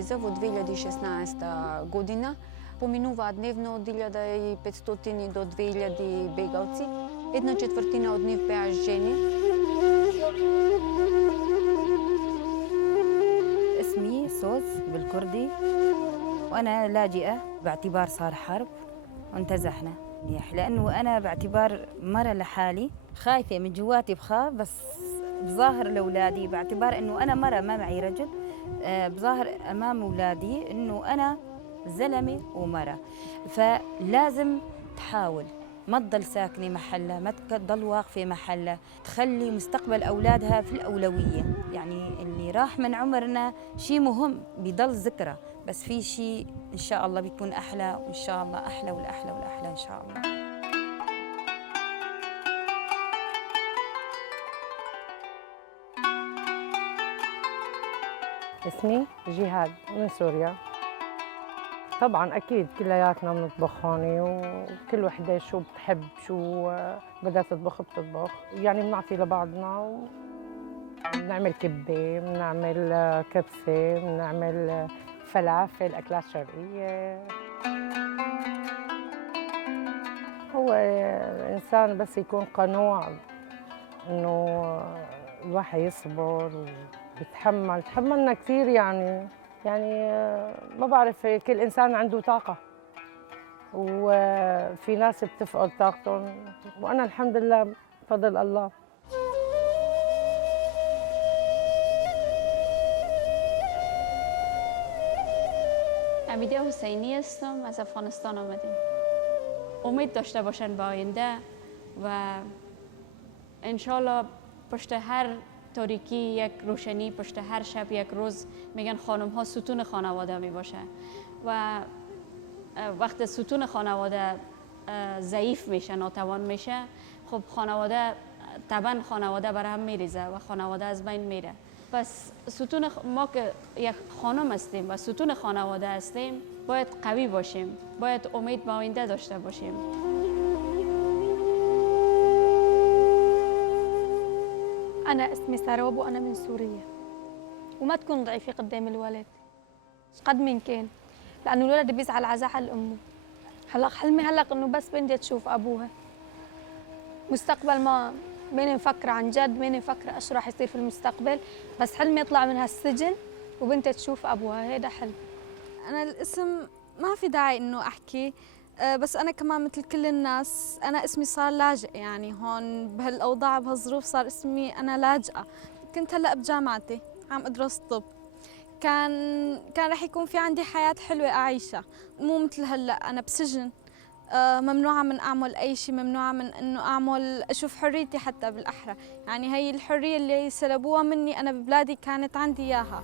влиза во 2016 година. Поминуваат дневно од 1500 до 2000 бегалци. 1/4 од нив беа жени. اسمي سوز بالكردي وأنا لاجئة باعتبار صار حرب وانتزحنا منيح، لأنه أنا باعتبار مرة لحالي خايفة من جواتي، بخاف بس بظاهر لأولادي باعتبار إنه أنا مرة ما معي رجل، بظاهر أمام أولادي إنه أنا زلمة ومرة، فلازم تحاول ما تضل ساكنة محلها، ما تضل واقفة محلها، تخلي مستقبل أولادها في الأولوية. يعني اللي راح من عمرنا شيء مهم بيضل ذكرى، بس في شيء إن شاء الله بيكون أحلى، وإن شاء الله أحلى والأحلى والأحلى إن شاء الله. اسمي جهاد من سوريا. طبعا اكيد كلياتنا بنطبخ هون، وكل وحده شو بتحب شو بدها تطبخ بتطبخ، يعني بنعطي لبعضنا، بنعمل كبه، بنعمل كبسه، بنعمل فلافل، اكلات شرقيه. هو الانسان بس يكون قنوع انه الواحد يصبر ويتحمل، تحملنا كثير يعني ما بعرف، كل إنسان عنده طاقة، وفي ناس بتفقد طاقتهم، وأنا الحمد لله بفضل الله. امیده حسینی هستم، از افغانستان آمدیم. امید داشته باشن به آینده و انشالله پشت هر تاریکی یک روشنی، پشت هر شب یک روز. میگن خانم ها ستون خانواده می باشه و وقت ستون خانواده ضعیف میشه، ناتوان میشه، خب خانواده طبعا خانواده بر هم میریزه و خانواده از بین میره. پس ستون ما که یک خانم هستیم و ستون خانواده هستیم، باید قوی باشیم، باید امید به آینده داشته باشیم. أنا اسمي ساروب وأنا من سوريا. وما تكون ضعيفة قدام الولد قد من كان، لأنه الولد بيزعل على زعل أمه. هلا حلمي هلا إنه بس بنتي تشوف أبوها. مستقبل ما ماني مفكرة عن جد، ماني مفكرة إيش راح يصير في المستقبل، بس حلمي يطلع من هالسجن وبنتي تشوف أبوها، هيدا حلم. أنا الاسم ما في داعي إنه أحكي، بس أنا كمان مثل كل الناس أنا اسمي صار لاجئ، يعني هون بهالأوضاع بهالظروف صار اسمي أنا لاجئة. كنت هلأ بجامعتي عم أدرس طب، كان رح يكون في عندي حياة حلوة أعيشها، مو مثل هلأ أنا بسجن، ممنوعة من أعمل أي شيء، ممنوعة من إنه أشوف حريتي حتى بالأحرى. يعني هي الحرية اللي سلبوها مني أنا ببلادي كانت عندي إياها.